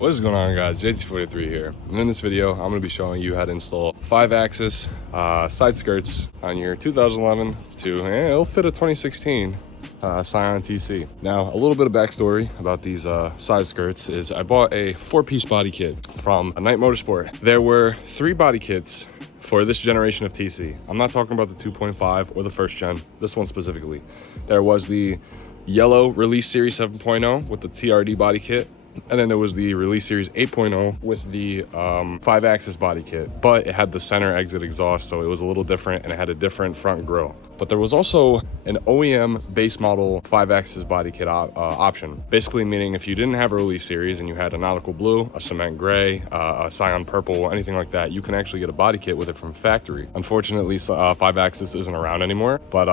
What is going on, guys? JT43 here, and in this video I'm going to be showing you how to install 5-axis side skirts on your 2011 to it'll fit a 2016 Scion TC. Now, a little bit of backstory about these side skirts is I bought a 4-piece body kit from Night Motorsport. There were 3 body kits for this generation of TC. I'm not talking about the 2.5 or the first gen, this one specifically. There was the yellow Release Series 7.0 with the TRD body kit, and then there was the Release Series 8.0 with the 5-axis body kit, but it had the center exit exhaust, so it was a little different, and it had a different front grille. But there was also an OEM base model 5-axis body kit option, basically meaning if you didn't have a Release Series and you had a nautical blue, a cement gray, a Scion purple, anything like that, you can actually get a body kit with it from factory. Unfortunately, 5-axis isn't around anymore, but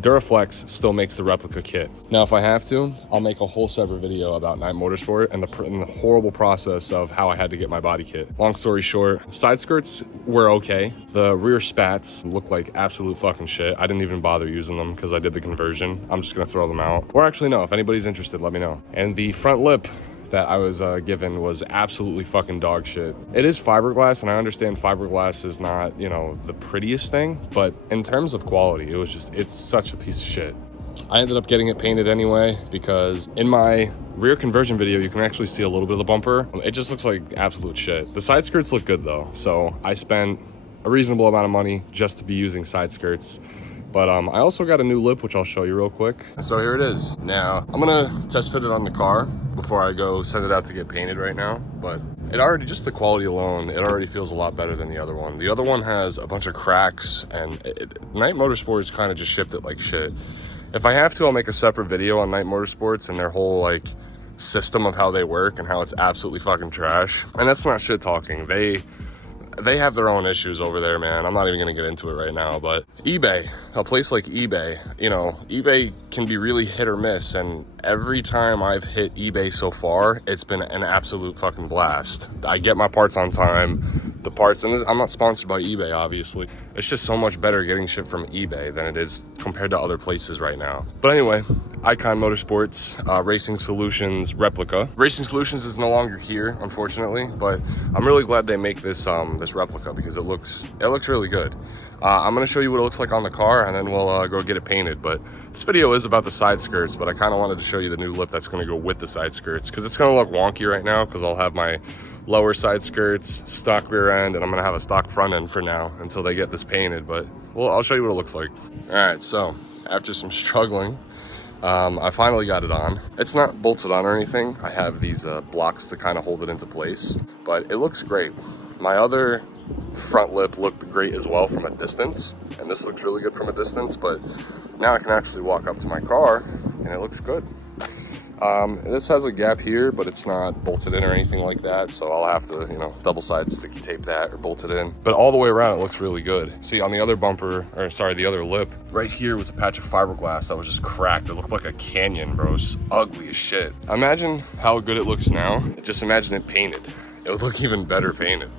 Duraflex still makes the replica kit. Now, if I have to, I'll make a whole separate video about Night Motorsport and the horrible process of how I had to get my body kit. Long story short, side skirts were okay. The rear spats look like absolute fucking shit. I didn't even bother using them because I did the conversion. I'm just gonna throw them out. Or actually, no, if anybody's interested, let me know. And the front lip that I was given was absolutely fucking dog shit. It is fiberglass, and I understand fiberglass is not, you know, the prettiest thing, but in terms of quality, it's such a piece of shit. I ended up getting it painted anyway because in my rear conversion video, you can actually see a little bit of the bumper. It just looks like absolute shit. The side skirts look good though, so I spent a reasonable amount of money just to be using side skirts. But I also got a new lip, which I'll show you real quick. So here it is. Now, I'm gonna test fit it on the car before I go send it out to get painted right now. But it already, just the quality alone, it already feels a lot better than the other one. The other one has a bunch of cracks, and Night Motorsports kind of just shipped it like shit. If I have to, I'll make a separate video on Night Motorsports and their whole like system of how they work and how it's absolutely fucking trash. And that's not shit talking. They have their own issues over there, man. I'm not even gonna get into it right now, but eBay, a place like eBay, you know, eBay can be really hit or miss, and every time I've hit eBay so far, it's been an absolute fucking blast. I get my parts on time. The parts, and I'm not sponsored by eBay, obviously. It's just so much better getting shit from eBay than it is compared to other places right now. But anyway, Icon Motorsports, Racing Solutions replica. Racing Solutions is no longer here, unfortunately, but I'm really glad they make this this replica because it looks really good. I'm gonna show you what it looks like on the car, and then we'll go get it painted. But this video is about the side skirts, but I kind of wanted to show you the new lip that's gonna go with the side skirts because it's gonna look wonky right now because I'll have my lower side skirts, stock rear end, and I'm gonna have a stock front end for now until they get this painted. But well, I'll show you what it looks like. All right, so after some struggling, I finally got it on. It's not bolted on or anything. I have these blocks to kind of hold it into place, but it looks great. My other front lip looked great as well from a distance, and this looks really good from a distance, but now I can actually walk up to my car and it looks good. This has a gap here, but it's not bolted in or anything like that, so I'll have to, you know, double side sticky tape that or bolt it in. But all the way around, it looks really good. See, on the other bumper, or sorry, the other lip, right here was a patch of fiberglass that was just cracked. It looked like a canyon, bro. It was just ugly as shit. Imagine how good it looks now. Just imagine it painted. It would look even better painted.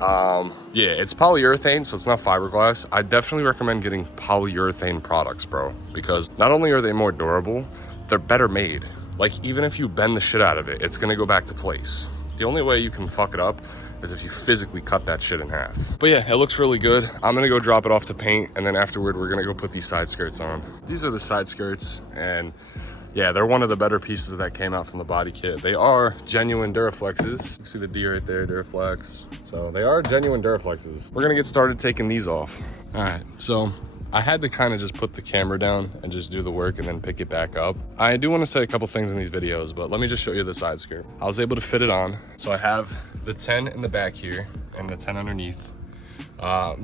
Yeah, it's polyurethane, so it's not fiberglass. I definitely recommend getting polyurethane products, bro, because not only are they more durable, they're better made. Like, even if you bend the shit out of it, it's gonna go back to place. The only way you can fuck it up is if you physically cut that shit in half. But yeah, it looks really good. I'm gonna go drop it off to paint, and then afterward, we're gonna go put these side skirts on. These are the side skirts, and yeah, they're one of the better pieces that came out from the body kit. They are genuine Duraflexes. You see the D right there, Duraflex. So they are genuine Duraflexes. We're gonna get started taking these off. All right, so I had to kind of just put the camera down and just do the work and then pick it back up. I do want to say a couple things in these videos, but let me just show you the side skirt. I was able to fit it on. So I have the 10 in the back here and the 10 underneath.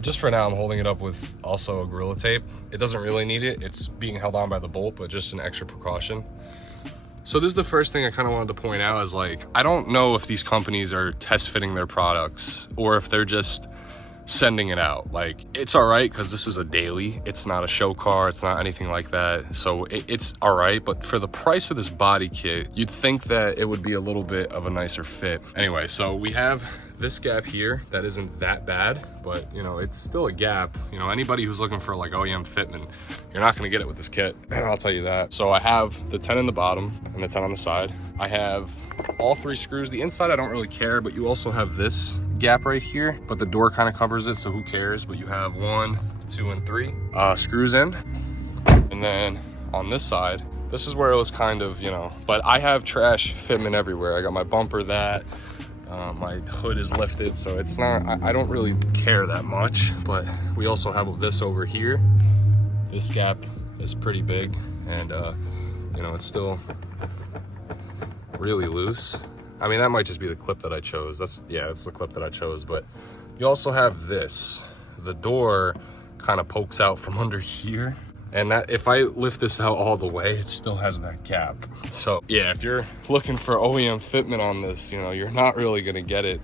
Just for now, I'm holding it up with also a Gorilla Tape. It doesn't really need it. It's being held on by the bolt, but just an extra precaution. So this is the first thing I kind of wanted to point out is, like, I don't know if these companies are test fitting their products or if they're just sending it out. Like, it's all right because this is a daily, it's not a show car, it's not anything like that, so it's all right. But for the price of this body kit, you'd think that it would be a little bit of a nicer fit. Anyway, so we have this gap here that isn't that bad, but you know, it's still a gap. You know, anybody who's looking for like OEM fitment, you're not gonna get it with this kit, I'll tell you that. So I have the 10 in the bottom and the 10 on the side. I have all 3 screws. The inside I don't really care, but you also have this gap right here, but the door kind of covers it, so who cares. But you have 1, 2, and 3 screws in. And then on this side, this is where it was kind of, you know, but I have trash fitment everywhere. I got my bumper that, my hood is lifted, so it's not, I don't really care that much. But we also have this over here. This gap is pretty big, and you know, it's still really loose. I mean, that might just be the clip that I chose. That's the clip that I chose. But you also have this. The door kind of pokes out from under here. And that, if I lift this out all the way, it still has that gap. So yeah, if you're looking for OEM fitment on this, you know, you're not really gonna get it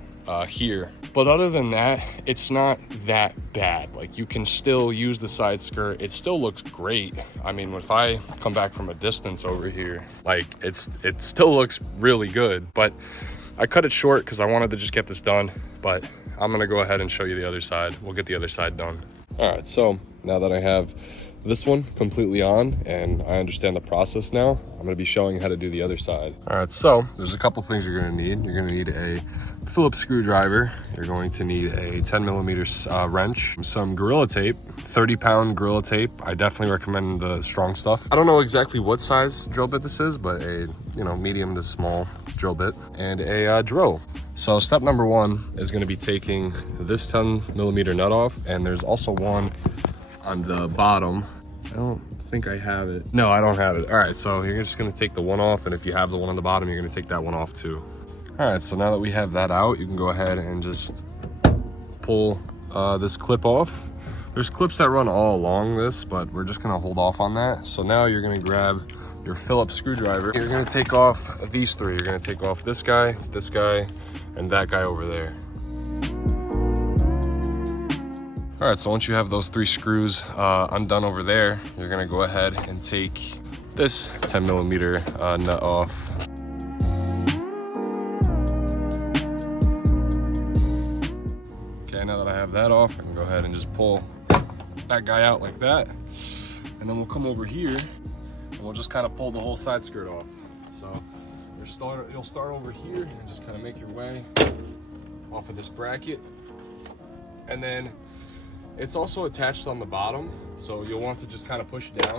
here. But other than that, it's not that bad. Like, you can still use the side skirt. It still looks great. I mean, if I come back from a distance over here, like, it still looks really good. But I cut it short because I wanted to just get this done. But I'm gonna go ahead and show you the other side. We'll get the other side done. All right, so now that I have this one completely on and I understand the process now, I'm gonna be showing you how to do the other side. All right, so there's a couple things you're gonna need. You're gonna need a Phillips screwdriver. You're going to need a 10mm wrench, some Gorilla Tape, 30-pound Gorilla Tape. I definitely recommend the strong stuff. I don't know exactly what size drill bit this is, but a, you know, medium to small drill bit, and a drill. So step number 1 is gonna be taking this 10mm nut off, and there's also one on the bottom. I don't think I have it. No, I don't have it. All right, so you're just gonna take the one off, and if you have the one on the bottom, you're gonna take that one off too. All right, so now that we have that out, you can go ahead and just pull this clip off. There's clips that run all along this, but we're just gonna hold off on that. So now you're gonna grab your Phillips screwdriver. You're gonna take off these 3. You're gonna take off this guy, and that guy over there. All right, so once you have those 3 screws undone over there, you're gonna go ahead and take this 10mm nut off. Okay, now that I have that off, I can go ahead and just pull that guy out like that. And then we'll come over here and we'll just kind of pull the whole side skirt off. So you'll start over here and just kind of make your way off of this bracket. And then it's also attached on the bottom, so you'll want to just kind of push down.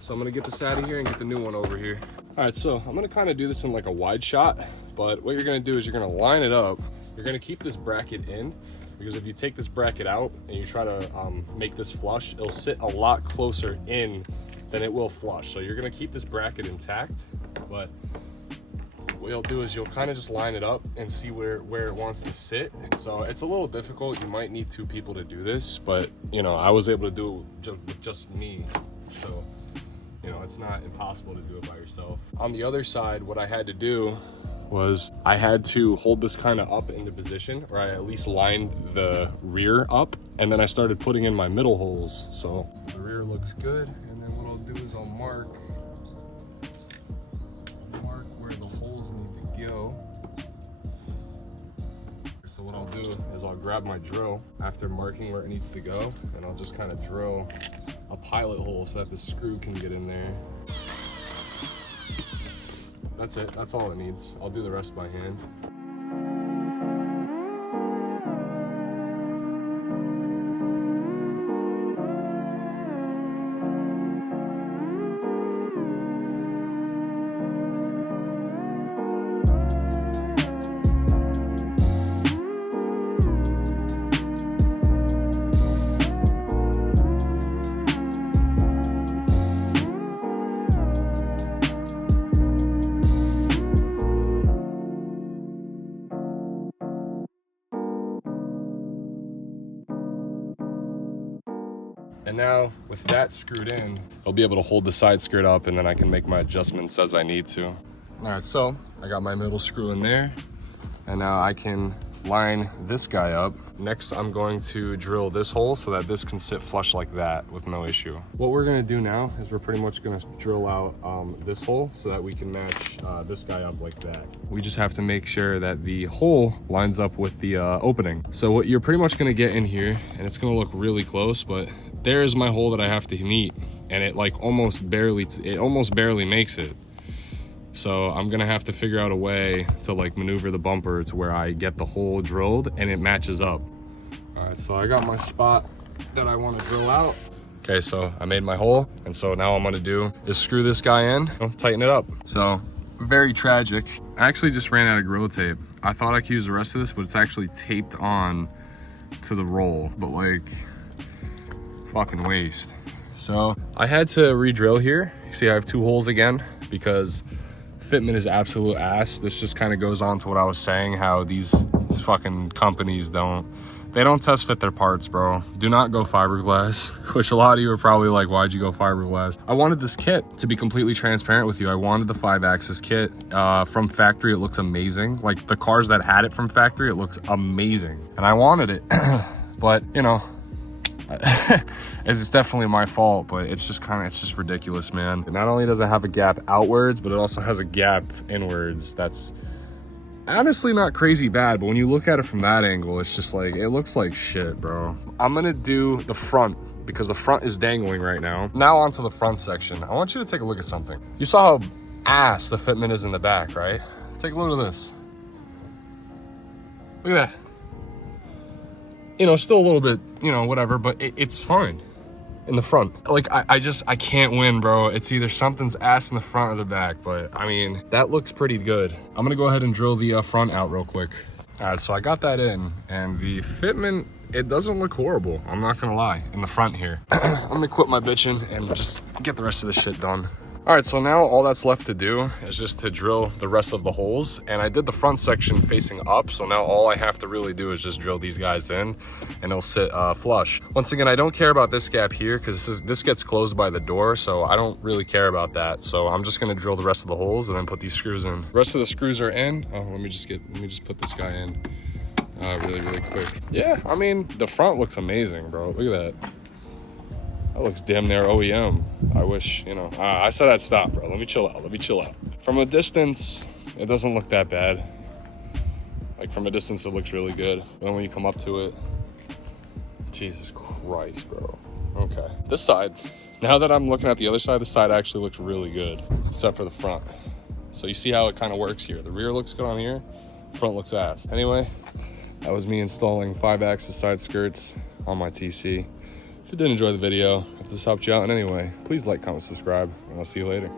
So I'm gonna get this out of here and get the new one over here. All right, so I'm gonna kind of do this in like a wide shot, but what you're gonna do is you're gonna line it up. You're gonna keep this bracket in, because if you take this bracket out and you try to make this flush, it'll sit a lot closer in than it will flush. So you're gonna keep this bracket intact, but what you'll do is you'll kind of just line it up and see where it wants to sit. So it's a little difficult. You might need 2 people to do this, but you know, I was able to do it with just me. So, you know, it's not impossible to do it by yourself. On the other side, what I had to do was I had to hold this kind of up into position, or I at least lined the rear up, and then I started putting in my middle holes. So the rear looks good, and then what I'll do is I'll mark where the holes need to go. So what I'll do is I'll grab my drill after marking where it needs to go, and I'll just kind of drill a pilot hole so that the screw can get in there. That's it, that's all it needs. I'll do the rest by hand. And now with that screwed in, I'll be able to hold the side skirt up, and then I can make my adjustments as I need to. All right, so I got my middle screw in there, and now I can line this guy up. Next, I'm going to drill this hole so that this can sit flush like that with no issue. What we're gonna do now is we're pretty much gonna drill out this hole so that we can match this guy up like that. We just have to make sure that the hole lines up with the opening. So what you're pretty much gonna get in here, and it's gonna look really close, but there is my hole that I have to meet, and it like almost barely makes it. So I'm gonna have to figure out a way to like maneuver the bumper to where I get the hole drilled and it matches up. All right, so I got my spot that I want to drill out. Okay, so I made my hole, and so now what I'm gonna do is screw this guy in, tighten it up. So very tragic. I actually just ran out of grill tape. I thought I could use the rest of this, but it's actually taped on to the roll, but like fucking waste. So I had to re-drill here. See, I have 2 holes again because fitment is absolute ass. This just kind of goes on to what I was saying, how these fucking companies don't test fit their parts, bro. Do not go fiberglass, which a lot of you are probably like, why'd you go fiberglass? I wanted this kit, to be completely transparent with you. I wanted the 5-axis kit from factory. It looks amazing. Like the cars that had it from factory, it looks amazing. And I wanted it, but you know, it's definitely my fault, but it's just ridiculous, man. Not only does it have a gap outwards, but it also has a gap inwards. That's honestly not crazy bad, but when you look at it from that angle, it's just like, it looks like shit, bro. I'm gonna do the front because the front is dangling right now. Now onto the front section. I want you to take a look at something. You saw how ass the fitment is in the back, right? Take a look at this. Look at that. You know, still a little bit, you know, whatever, but it's fine in the front. Like, I can't win, bro. It's either something's ass in the front or the back, but I mean, that looks pretty good. I'm gonna go ahead and drill the front out real quick. All right, so I got that in, and the fitment, it doesn't look horrible. I'm not gonna lie, in the front here. I'm gonna quit my bitching and just get the rest of this shit done. All right, so now all that's left to do is just to drill the rest of the holes. And I did the front section facing up, so now all I have to really do is just drill these guys in and it'll sit flush. Once again, I don't care about this gap here because this gets closed by the door, so I don't really care about that. So I'm just gonna drill the rest of the holes and then put these screws in. The rest of the screws are in. Oh, let me just put this guy in really quick. Yeah, I mean, the front looks amazing, bro. Look at that. That looks damn near OEM. I wish, you know, I said I'd stop, bro. Let me chill out. From a distance, it doesn't look that bad. Like from a distance, it looks really good. But then when you come up to it, Jesus Christ, bro. Okay, this side, now that I'm looking at the other side, this side actually looks really good, except for the front. So you see how it kind of works here. The rear looks good on here, front looks ass. Anyway, that was me installing 5-axis side skirts on my TC. If you did enjoy the video, if this helped you out in any way, please like, comment, subscribe, and I'll see you later.